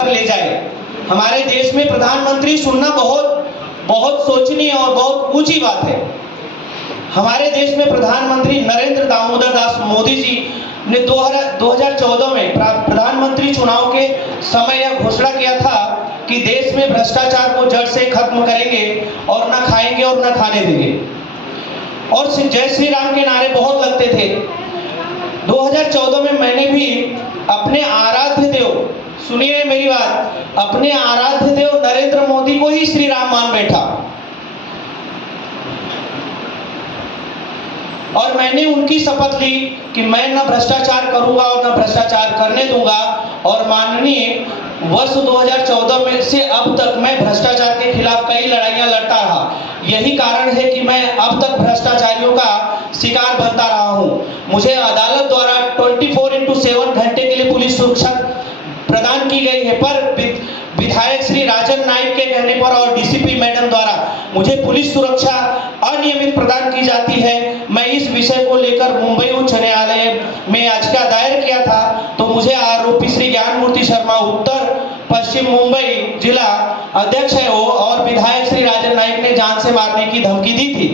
ले जाए। हमारे देश में प्रधानमंत्री चुनना बहुत सोचनीय और बहुत ऊंची बात है। हमारे देश में प्रधानमंत्री नरेंद्र दामोदर दास मोदी जी ने 2014 में प्रधानमंत्री चुनाव के समय यह घोषणा किया था कि देश में भ्रष्टाचार को जड़ से खत्म करेंगे और न खाएंगे और न खाने देंगे। और जय श्री राम के नारे बहुत लगते थे। 2014 में मैंने भी अपने आराध्य देव, सुनिए मेरी बात, अपने आराध्य देव नरेंद्र मोदी को ही श्री राम मान बैठा और मैंने उनकी शपथ ली कि मैं न भ्रष्टाचार करूंगा और न भ्रष्टाचार करने दूंगा। और माननीय वर्ष 2014 में से अब तक मैं भ्रष्टाचार के खिलाफ कई लड़ाइयां लड़ता रहा। यही कारण है कि मैं अब तक भ्रष्टाचारियों का शिकार बनता रहा हूं। मुझे अदालत द्वारा 24/7 घंटे के लिए पुलिस सुरक्षा प्रदान की गई है, पर विधायक श्री राजन नाइक के कहने पर और डीसीपी मैडम द्वारा मुझे पुलिस सुरक्षा अनियमित प्रदान की जाती है। मैं इस विषय को लेकर मुंबई उच्च न्यायालय में याचिका दायर किया था, तो मुझे आरोपी श्री ज्ञानमूर्ति शर्मा उत्तर पश्चिम मुंबई जिला अध्यक्ष है वो और विधायक श्री राजन नाइक ने जान से मारने की धमकी दी थी।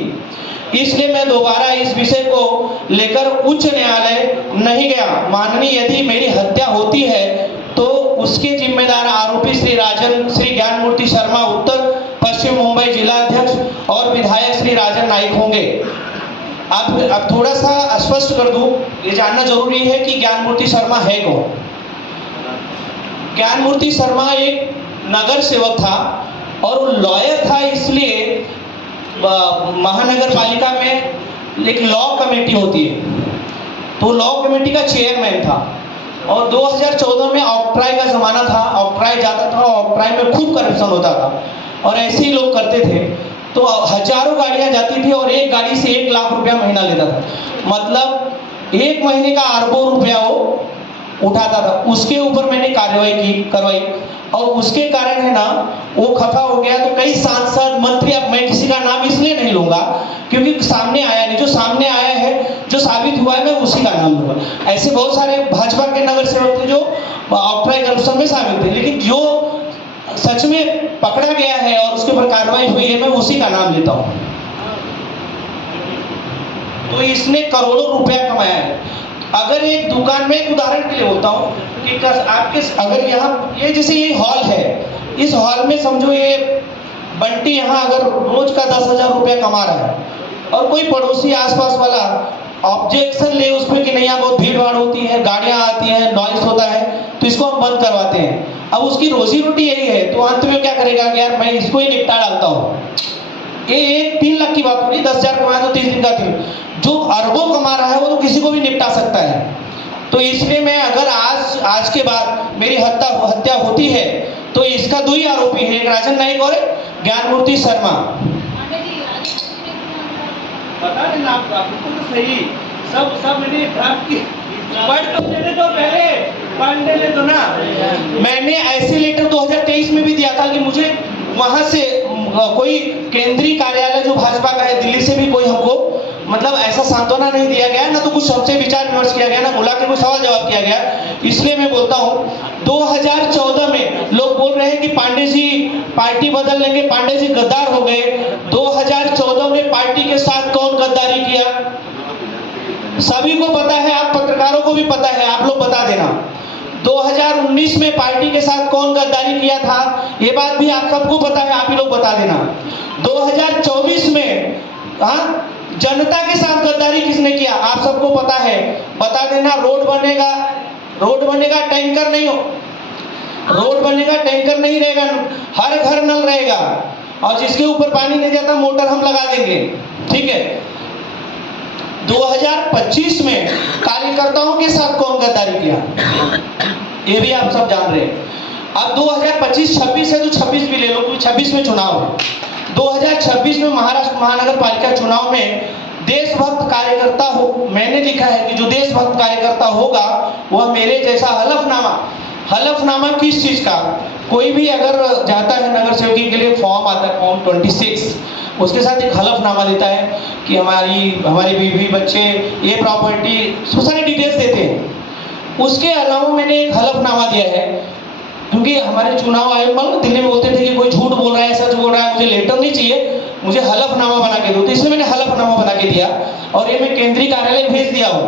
इसलिए मैं दोबारा इस विषय को लेकर उच्च न्यायालय नहीं गया। माननीय, यदि मेरी हत्या होती है तो उसके जिम्मेदार आरोपी श्री ज्ञानमूर्ति शर्मा उत्तर पश्चिम मुंबई जिला अध्यक्ष और विधायक श्री राजन नाइक होंगे। अब थोड़ा सा स्पष्ट कर दूं, ये जानना जरूरी है कि ज्ञानमूर्ति शर्मा है कौन। ज्ञानमूर्ति शर्मा एक नगर सेवक था और लॉयर था, इसलिए महानगर पालिका में एक लॉ कमेटी होती है, तो लॉ कमेटी का चेयरमैन था। और 2014 में ऑक्ट्राई का जमाना था, ऑक्ट्राई जाता था, ऑक्ट्राई में खूब करप्शन होता था और ऐसे ही लोग करते थे। तो हजारों गाड़ियां जाती थी और एक गाड़ी से 1 लाख रुपया महीना लेता था, मतलब 1 महीने का अरबों रुपया वो उठाता था। उसके ऊपर मैंने कार्रवाई करवाई और उसके कारण है ना वो खफा हो गया। तो कई सांसद मंत्री, अब मैं किसी का नाम इसलिए नहीं लूंगा क्योंकि सामने आया नहीं, जो सामने आया है, जो साबित हुआ है, मैं उसी का नाम लूंगा। ऐसे बहुत सारे भाजपा के नगर सेवक थे जो ऑक्ट्राई करप्शन में शामिल थे, लेकिन जो सच में पकड़ा गया है और उसके ऊपर कार्रवाई हुई है, मैं उसी का नाम लेता हूं। तो इसने करोड़ों रुपया कमाया है। अगर एक दुकान में, एक उदाहरण के लिए बोलता हूं कि आपके अगर यहाँ ये जैसे ये हॉल है, इस हॉल में समझो ये बंटी यहाँ अगर रोज का 10,000 रुपया कमा रहा है और कोई पड़ोसी आसपास वाला ऑब्जेक्शन ले उस पर कि नहीं, यहाँ बहुत भीड़ भाड़ होती है, गाड़ियां आती हैं, नॉइस होता है, तो इसको हम बंद करवाते हैं। अब उसकी रोजी रोटी यही है, तो अंत में क्या करेगा कि यार मैं इसको ही निपटा डालता हूँ। ये 3 लाख की बात हो रही, 10,000 कमाया तो 30 दिन का दिन, जो अरबों कमा रहा है वो तो किसी को भी निपटा सकता है। तो इसलिए मैं अगर आज के बाद मेरी हत्या होती है तो इसका 2 ही आरोपी है, एक राजन नाइक और ज्ञानमूर्ति शर्मा। बता देना आपको तो सही, सब मैंने प्राप्त की, पढ़ तो लेने दो, पहले पढ़ने ले दो ना। मैंने ऐसे लेटर 2023 में भी दिया था कि मुझे वहां से कोई केंद्रीय कार्यालय जो भाजपा का है दिल्ली से भी कोई हमको मतलब ऐसा सांत्वना नहीं दिया गया, ना तो कुछ सबसे विचार विमर्श किया गया, ना बुला के कोई सवाल जवाब किया गया। इसलिए मैं बोलता हूँ 2014 में लोग बोल रहे हैं कि पांडे जी पार्टी बदल लेंगे, पांडे जी गद्दार हो गए। 2014 में पार्टी के साथ कौन गद्दारी किया सभी को पता है, आप पत्रकारों को भी पता है, आप लोग बता देना। 2019 में पार्टी के साथ कौन गद्दारी किया था ये बात भी आप सबको पता है, आप ही लोग बता देना। 2024 में जनता के साथ गद्दारी किसने किया आप सबको पता है, बता देना। रोड बनेगा टैंकर नहीं हो, रोड बनेगा टैंकर नहीं रहेगा, हर घर नल रहेगा और जिसके ऊपर पानी नहीं जाता मोटर हम लगा देंगे, ठीक है। 2025 में कार्यकर्ताओं के साथ कौन गद्दारी किया ये भी आप सब जान रहे हैं। अब 2025-26 है तो 26 भी ले लो, क्योंकि 26 में चुनाव है। 2026 में महाराष्ट्र महानगर पालिका चुनाव में देशभक्त कार्यकर्ता हो, मैंने लिखा है कि जो देशभक्त कार्यकर्ता होगा वह मेरे जैसा हलफनामा किस चीज का, कोई भी अगर जाता है नगर सेवकी के लिए फॉर्म आता है, फॉर्म 26, उसके साथ एक हलफनामा देता है कि हमारी बीवी बच्चे ये प्रॉपर्टी, सब सारी डिटेल्स देते हैं। उसके अलावा मैंने एक हलफनामा दिया है क्योंकि हमारे चुनाव आयोग वाले दिल्ली में बोलते थे कि कोई झूठ बोल रहा है, सच बोल रहा है, मुझे लेटर नहीं चाहिए, मुझे हलफनामा बना के दो। तो इसलिए मैंने हलफनामा बना के दिया और ये मैं केंद्रीय कार्यालय भेज दिया हूँ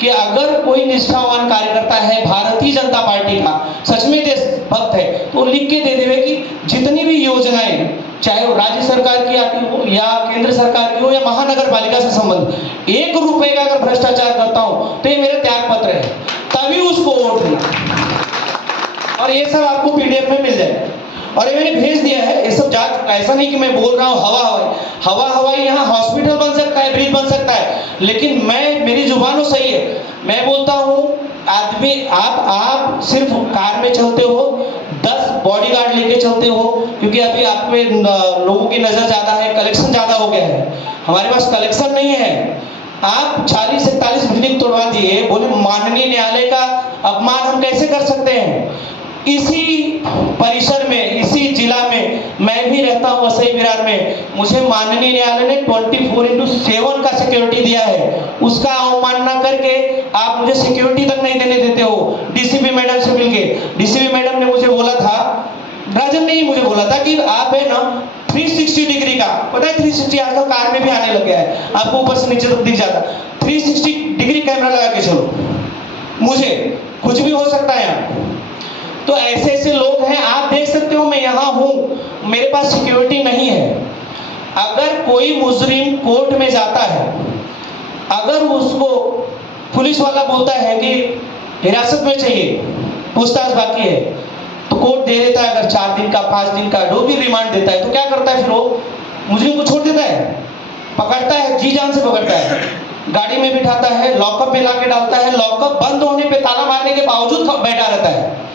कि अगर कोई निष्ठावान कार्यकर्ता है भारतीय जनता पार्टी का, सच में देशभक्त है, तो लिख के दे देवे कि जितनी भी योजनाएं, चाहे वो राज्य सरकार की आती हो या केंद्र सरकार की हो या महानगर पालिका से संबंध, 1 रुपए का अगर भ्रष्टाचार करता हूं तो ये मेरा त्याग पत्र है, तभी उसको वोट देना। और ये सब आपको पीडीएफ में मिल जाए और ये मैंने भेज दिया है। ये सब जांच, ऐसा नहीं कि मैं बोल रहा हूँ हवा हवाई यहाँ हॉस्पिटल बन सकता है, ब्रिज बन सकता है, लेकिन मैं, मेरी जुबानों सही है। मैं बोलता हूँ आदमी, आप सिर्फ कार में चलते हो, 10 बॉडीगार्ड लेके चलते हो, क्योंकि अभी आप पे लोगों की नजर ज्यादा है, कलेक्शन ज्यादा हो गया है। हमारे पास कलेक्शन नहीं है। आप 40 से 41 बिल्डिंग तोड़वा दिए, बोले माननीय न्यायालय का अपमान हम कैसे कर सकते हैं। इसी परिसर में, इसी जिला में मैं भी रहता हूँ, वसई विरार में। मुझे माननीय न्यायालय ने 24/7 का सिक्योरिटी दिया है, उसका अवमानना करके आप मुझे सिक्योरिटी तक नहीं देने देते हो। डीसीपी मैडम से मिलके, डीसीपी मैडम ने मुझे बोला था, राजन ने ही मुझे बोला था कि आप है ना 360 डिग्री का, पता है 360 आजकल कार में भी आने लग गया है, आपको ऊपर से नीचे तक दिख जाता, 360 डिग्री कैमरा लगा के चलो, मुझे कुछ भी हो सकता है यहाँ। तो ऐसे ऐसे लोग हैं, आप देख सकते हो मैं यहाँ हूँ, मेरे पास सिक्योरिटी नहीं है। अगर कोई मुजरिम कोर्ट में जाता है, अगर उसको पुलिस वाला बोलता है कि हिरासत में चाहिए, पूछताछ बाकी है, तो कोर्ट दे देता है। अगर 4 दिन का, 5 दिन का जो भी रिमांड देता है, तो क्या करता है फिर वो मुजरिम को छोड़ देता है, पकड़ता है, जी जान से पकड़ता है, गाड़ी में बिठाता है, लॉकअप में लाके डालता है, लॉकअप बंद होने पे ताला मारने के बावजूद बैठा रहता है।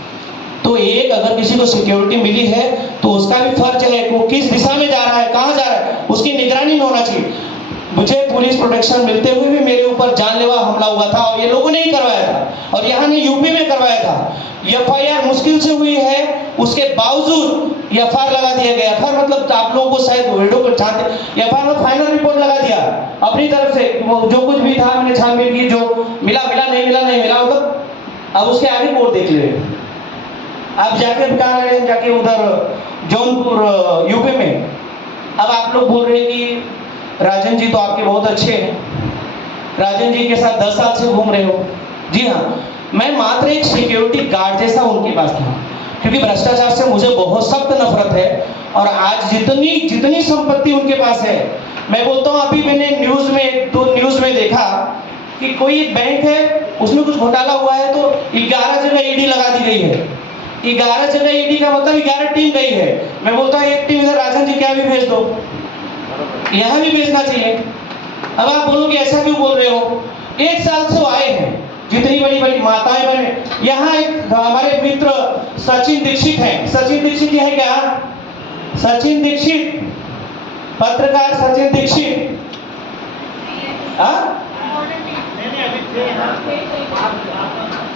तो एक अगर किसी को सिक्योरिटी मिली है तो उसका भी फर्ज है कि वो किस दिशा में जा रहा है, कहाँ जा रहा है, उसकी निगरानी में होना चाहिए। मुझे पुलिस प्रोटेक्शन मिलते हुए भी मेरे ऊपर जानलेवा हमला हुआ था और ये लोगों ने ही करवाया था, और यहाँ ने यूपी में करवाया था। एफआईआर मुश्किल से हुई है, उसके बावजूद एफआईआर लगा दिया गया। एफआईआर मतलब आप लोगों को शायद वीडियो को जानते, एफआईआर में फाइनल रिपोर्ट लगा दिया अपनी तरफ से, जो कुछ भी था मैंने छानबीन की, जो मिला मिला, नहीं मिला नहीं मिला, मतलब अब उसके आगे कोर्ट देख ले। आप जाके जाके उधर जौनपुर यूपी में, अब आप लोग बोल रहे हैं कि राजन जी तो आपके बहुत अच्छे हैं, राजन जी के साथ 10 साल से घूम रहे हो। जी हाँ, मैं मात्र एक सिक्योरिटी गार्ड जैसा उनके पास था, क्योंकि भ्रष्टाचार से मुझे बहुत सख्त नफरत है। और आज जितनी संपत्ति उनके पास है, मैं बोलता हूँ, अभी मैंने न्यूज में देखा कि कोई बैंक है, उसमें कुछ घोटाला हुआ है, तो 11 जगह ईडी लगा दी गई है। 11 जगह ईडी का मतलब 11 टीम गई है। मैं बोलता हूँ एक टीम इधर राजन जी क्या भी भेज दो, यहाँ भी भेजना चाहिए। अब आप बोलोगे ऐसा क्यों बोल रहे हो, 1 साल से वो आए हैं, जितनी बड़ी बड़ी माताएं बहनें। यहाँ एक हमारे मित्र सचिन दीक्षित हैं, सचिन दीक्षित है क्या, सचिन दीक्षित, पत्रकार सचिन दीक्षित,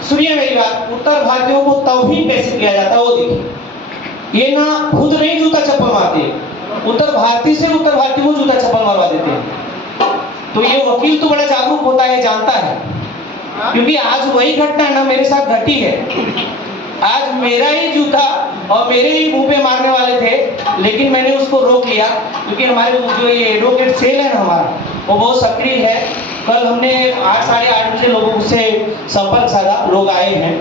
सुनिए मेरी बात। उत्तर भारतीयों को तौहीन कैसे किया जाता है वो देखिए। ये ना खुद नहीं जूता चप्पल मारते, उत्तर भारतीय से उत्तर भारतीय को जूता चप्पल मारवा देते हैं। तो ये वकील तो बड़ा जागरूक होता है, जानता है, क्योंकि आज वही घटना है ना मेरे साथ घटी है। आज मेरा ही जूता और मेरे ही मुंह पे मारने वाले थे, लेकिन मैंने उसको रोक लिया, क्योंकि हमारे जो ये एडवोकेट सेल है ना हमारा, वो बहुत सक्रिय है। कल हमने 8 साढ़े 8 बजे लोगों से संपर्क साधा, लोग आए हैं।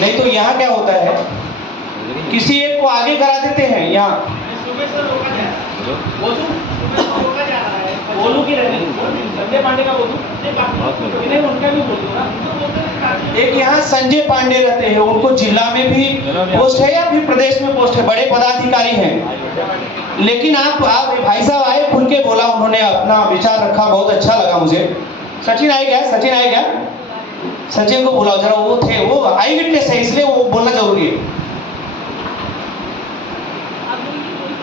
नहीं तो यहाँ क्या होता है, किसी एक को आगे करा देते हैं। यहाँ बोलू की संजय पांडे का बोलू, उनका भी बोलू ना। एक यहाँ संजय पांडे रहते हैं, उनको जिला में भी पोस्ट है या फिर प्रदेश में पोस्ट है, बड़े पदाधिकारी हैं। लेकिन आप भाई साहब आए, खुल के बोला, उन्होंने अपना विचार रखा, बहुत अच्छा लगा मुझे। सचिन आए क्या, सचिन आए क्या, सचिन को बुलाओ जरा, वो थे, वो आई विटनेस है, इसलिए वो बोलना जरूरी है।